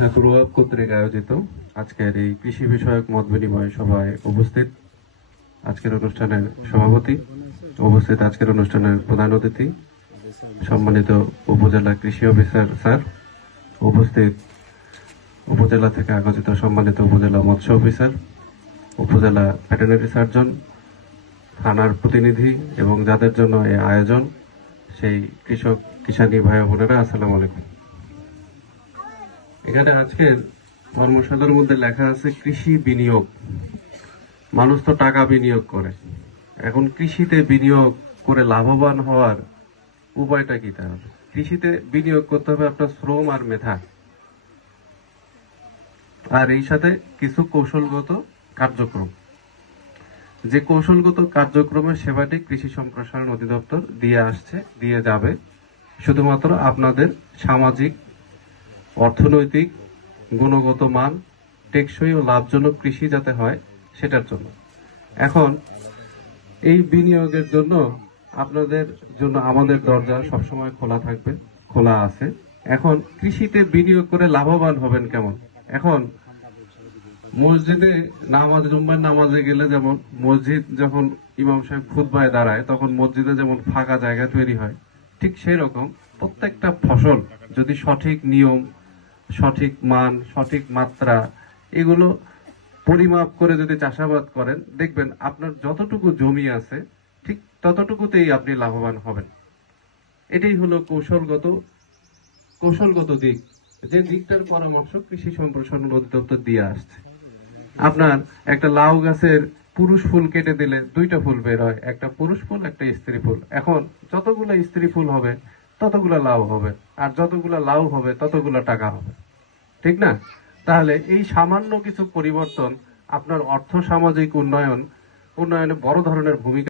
Grow up কর্তৃক আয়োজিত আজকের এই কৃষি বিষয়ক মত বিনিময় সভায় উপস্থিত আজকের অনুষ্ঠানের সভাপতি, উপস্থিত আজকের অনুষ্ঠানের প্রধান অতিথি, সম্মানিত উপজেলা কৃষি অফিসার স্যার, উপস্থিত উপজেলা থেকে আগত সম্মানিত উপজেলা মৎস্য অফিসার, উপজেলা ভেটেরিনারি সার্জন, থানার প্রতিনিধি এবং যাদের জন্য এই আয়োজন সেই কৃষক কিষানী ভাই বোনেরা, আসসালামু আলাইকুম। এখানে আজকের কর্মশালার মধ্যে লেখা আছে কৃষি বিনিয়োগ। মানুষ তো টাকা বিনিয়োগ করে, এখন কৃষিতে বিনিয়োগ করে লাভবান হওয়ার উপায়টা কি? তাহলে কৃষিতে বিনিয়োগ করতে হবে আপনার শ্রম আর মেধা, আর এই সাথে কিছু কৌশলগত কার্যক্রম। যে কৌশলগত কার্যক্রমের সেবাটি কৃষি সম্প্রসারণ অধিদপ্তর দিয়ে আসছে, দিয়ে যাবে শুধুমাত্র আপনাদের সামাজিক, অর্থনৈতিক, গুণগত মান, টেকসই ও লাভজনক কৃষি যাতে হয় সেটার জন্য। এখন এই বিনিয়োগের জন্য আপনাদের জন্য আমাদের দরজা সবসময় খোলা থাকবে, খোলা আছে। এখন কৃষিতে বিনিয়োগ করে লাভবান হবেন কেমন? এখন মসজিদে নামাজ, জুম্মার নামাজে গেলে যেমন মসজিদ যখন ইমাম সাহেব খুতবায় দাঁড়ায় তখন মসজিদে যেমন ফাঁকা জায়গা তৈরি হয়, ঠিক সেই রকম প্রত্যেকটা ফসল যদি সঠিক নিয়ম, সঠিক মান, সঠিক মাত্রা এগুলো পরিমাপ করে যদি চাষাবাদ করেন, দেখবেন আপনার যতটুকু জমি আছে ঠিক ততটুকুতেই আপনি লাভবান হবেন। এটাই হলো কৌশলগত দিক, যে দিকটার পরামর্শ কৃষি সম্প্রসারণ অধিদপ্তর দিয়ে আসছে। আপনার একটা লাউ গাছের পুরুষ ফুল কেটে দিলে দুইটা ফুল বের হয়, একটা পুরুষ ফুল, একটা স্ত্রী ফুল। এখন যতগুলো স্ত্রী ফুল হবে ততগুলো লাউ হবে, আর যতগুলো লাউ হবে ততগুলো টাকা হবে, ঠিক না? তাহলে এই সামান্য কিছু পরিবর্তন আপনার অর্থ সামাজিক উন্নয়নে বড় ধরনের ভূমিকা